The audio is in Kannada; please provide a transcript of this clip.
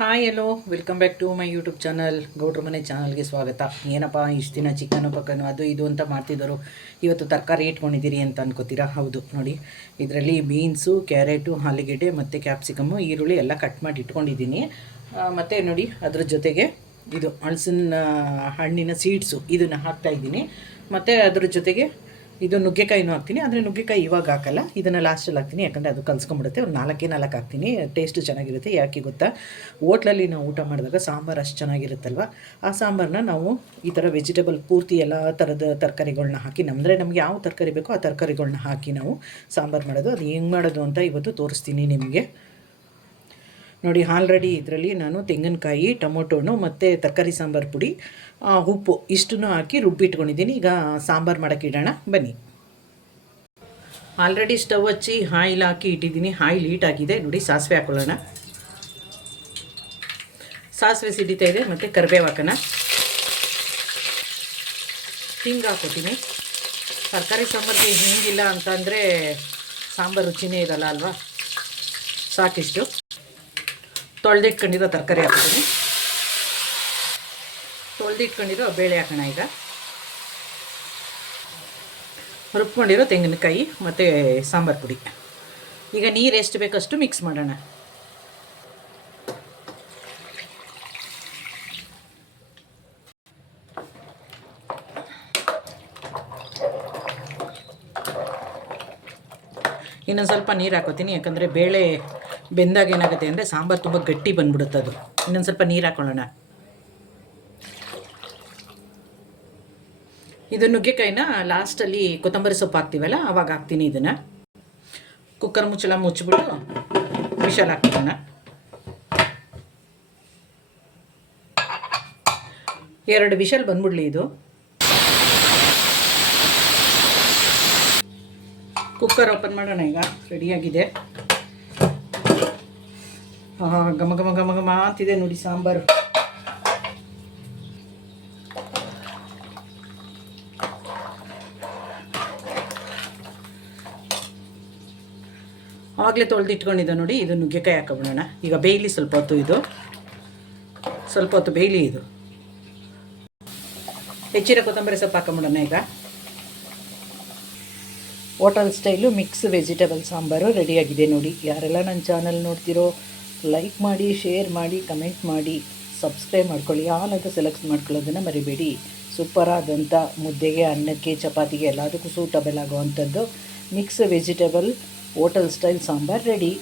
Hi hello welcome back to my YouTube channel ಗೌಡ್ರ ಮನೆ ಚಾನಲ್ಗೆ ಸ್ವಾಗತ. ಏನಪ್ಪ ಇಷ್ಟು ದಿನ ಚಿಕನು ಪಕ್ಕನು ಅದು ಇದು ಅಂತ ಮಾಡ್ತಿದ್ದರು, ಇವತ್ತು ತರಕಾರಿ ಇಟ್ಕೊಂಡಿದ್ದೀರಿ ಅಂತ ಅನ್ಕೋತೀರಾ? ಹೌದು ನೋಡಿ, ಇದರಲ್ಲಿ ಬೀನ್ಸು, ಕ್ಯಾರೆಟು, ಆಲೂಗೆಡ್ಡೆ ಮತ್ತು ಕ್ಯಾಪ್ಸಿಕಮ್ಮು, ಈರುಳ್ಳಿ ಎಲ್ಲ ಕಟ್ ಮಾಡಿ ಇಟ್ಕೊಂಡಿದ್ದೀನಿ. ಮತ್ತು ನೋಡಿ ಅದ್ರ ಜೊತೆಗೆ ಇದು ಹಲಸಿನ ಹಣ್ಣಿನ ಸೀಡ್ಸು ಇದನ್ನು ಹಾಕ್ತಾಯಿದ್ದೀನಿ. ಮತ್ತು ಅದ್ರ ಜೊತೆಗೆ ಇದು ನುಗ್ಗೆಕಾಯಿನೂ ಹಾಕ್ತೀನಿ. ಆದರೆ ನುಗ್ಗೆಕಾಯಿ ಇವಾಗ ಹಾಕಲ್ಲ, ಇದನ್ನು ಲಾಸ್ಟಲ್ಲಿ ಹಾಕ್ತೀನಿ, ಯಾಕಂದರೆ ಅದು ಕಲಿಸ್ಕೊಂಬಿಡುತ್ತೆ. ಒಂದು ನಾಲ್ಕು ಹಾಕ್ತೀನಿ, ಟೇಸ್ಟು ಚೆನ್ನಾಗಿರುತ್ತೆ. ಯಾಕೆ ಗೊತ್ತಾ, ಹೋಟ್ಲಲ್ಲಿ ನಾವು ಊಟ ಮಾಡಿದಾಗ ಸಾಂಬಾರು ಅಷ್ಟು ಚೆನ್ನಾಗಿರುತ್ತಲ್ವ, ಆ ಸಾಂಬಾರನ್ನ ನಾವು ಈ ಥರ ವೆಜಿಟೇಬಲ್ ಪೂರ್ತಿ ಎಲ್ಲ ಥರದ ತರಕಾರಿಗಳನ್ನ ಹಾಕಿ, ನಮಗೆ ಯಾವ ತರಕಾರಿ ಬೇಕೋ ಆ ತರಕಾರಿಗಳನ್ನ ಹಾಕಿ ನಾವು ಸಾಂಬಾರು ಮಾಡೋದು. ಅದು ಹೆಂಗೆ ಮಾಡೋದು ಅಂತ ಇವತ್ತು ತೋರಿಸ್ತೀನಿ ನಿಮಗೆ. ನೋಡಿ, ಆಲ್ರೆಡಿ ಇದರಲ್ಲಿ ನಾನು ತೆಂಗಿನಕಾಯಿ, ಟೊಮೊಟೊನು ಮತ್ತು ತರಕಾರಿ ಸಾಂಬಾರು ಪುಡಿ, ಉಪ್ಪು ಇಷ್ಟನ್ನು ಹಾಕಿ ರುಬ್ಬಿಟ್ಕೊಂಡಿದ್ದೀನಿ. ಈಗ ಸಾಂಬಾರು ಮಾಡೋಕ್ಕೆ ಇಡೋಣ ಬನ್ನಿ. ಆಲ್ರೆಡಿ ಸ್ಟವ್ ಹಚ್ಚಿ ಆಯಿಲ್ ಹಾಕಿ ಇಟ್ಟಿದ್ದೀನಿ. ಆಯಿಲ್ ಹೀಟ್ ಆಗಿದೆ. ನೋಡಿ, ಸಾಸಿವೆ ಹಾಕೊಳ್ಳೋಣ. ಸಾಸಿವೆ ಸಿಡಿತಾ ಇದೆ. ಮತ್ತು ಕರಿಬೇವು ಹಾಕೋಣ. ಹಿಂಗೆ ಹಾಕೋತೀನಿ. ತರಕಾರಿ ಸಾಂಬಾರಿಗೆ ಹಿಂಗಿಲ್ಲ ಅಂತಂದರೆ ಸಾಂಬಾರು ರುಚಿನೇ ಇರಲ್ಲ ಅಲ್ವಾ. ಸಾಕಿಷ್ಟು ತೊಳೆದಿಟ್ಕೊಂಡಿರೋ ತರಕಾರಿ ಹಾಕ್ತೀನಿ. ತೊಳೆದಿಟ್ಕೊಂಡಿರೋ ಬೇಳೆ ಹಾಕೋಣ. ಈಗ ರುಬ್ಕೊಂಡಿರೋ ತೆಂಗಿನಕಾಯಿ ಮತ್ತು ಸಾಂಬಾರು ಪುಡಿ. ಈಗ ನೀರು ಎಷ್ಟು ಬೇಕಷ್ಟು ಮಿಕ್ಸ್ ಮಾಡೋಣ. ಇನ್ನೊಂದು ಸ್ವಲ್ಪ ನೀರು ಹಾಕೋತೀನಿ, ಯಾಕಂದರೆ ಬೇಳೆ ಬೆಂದಾಗ ಏನಾಗುತ್ತೆ ಅಂದರೆ ಸಾಂಬಾರು ತುಂಬ ಗಟ್ಟಿ ಬಂದ್ಬಿಡುತ್ತೆ. ಅದು ಇನ್ನೊಂದು ಸ್ವಲ್ಪ ನೀರು ಹಾಕೊಳ್ಳೋಣ. ಇದು ನುಗ್ಗೆಕಾಯಿನ ಲಾಸ್ಟಲ್ಲಿ ಕೊತ್ತಂಬರಿ ಸೊಪ್ಪು ಹಾಕ್ತೀವಲ್ಲ ಆವಾಗ ಹಾಕ್ತೀನಿ. ಇದನ್ನು ಕುಕ್ಕರ್ ಮುಚ್ಚಳ ಮುಚ್ಚಿಬಿಟ್ಟು ವಿಷಲ್ ಹಾಕ್ತೀನ. 2 ವಿಷಲ್ ಬಂದ್ಬಿಡ್ಲಿ. ಇದು ಕುಕ್ಕರ್ ಓಪನ್ ಮಾಡೋಣ. ಈಗ ರೆಡಿಯಾಗಿದೆ. ಘಮ ಘಮ ಘಮ ಘಮ ಅಂತಿದೆ ನೋಡಿ ಸಾಂಬಾರು. ಆವಾಗಲೇ ತೊಳೆದಿಟ್ಕೊಂಡಿದ್ದೆ ನೋಡಿ. ಇದು ನುಗ್ಗೆಕಾಯಿ ಹಾಕೊಂಬಿಡೋಣ. ಈಗ ಬೇಯಲಿ ಸ್ವಲ್ಪ ಹೊತ್ತು. ಇದು ಸ್ವಲ್ಪ ಹೊತ್ತು ಬೇಯಲಿ. ಇದು ಹೆಚ್ಚಿನ ಕೊತ್ತಂಬರಿ ಸೊಪ್ಪು ಹಾಕೊಂಬಿಡೋಣ. ಈಗ hotel style mix vegetable sambar ರೆಡಿಯಾಗಿದೆ ನೋಡಿ. ಯಾರೆಲ್ಲ ನನ್ನ ಚಾನಲ್ ನೋಡ್ತಿರೋ ಲೈಕ್ ಮಾಡಿ, ಶೇರ್ ಮಾಡಿ, ಕಮೆಂಟ್ ಮಾಡಿ, ಸಬ್ಸ್ಕ್ರೈಬ್ ಮಾಡ್ಕೊಳ್ಳಿ. ಆಲ್ ಅಂತ ಸೆಲೆಕ್ಟ್ ಮಾಡ್ಕೊಳ್ಳೋದನ್ನು ಮರಿಬೇಡಿ. ಸೂಪರಾದಂಥ ಮುದ್ದೆಗೆ, ಅನ್ನಕ್ಕೆ, ಚಪಾತಿಗೆ ಎಲ್ಲದಕ್ಕೂ ಸೂಟಬಲ್ ಆಗುವಂಥದ್ದು mix vegetable hotel style sambar ready.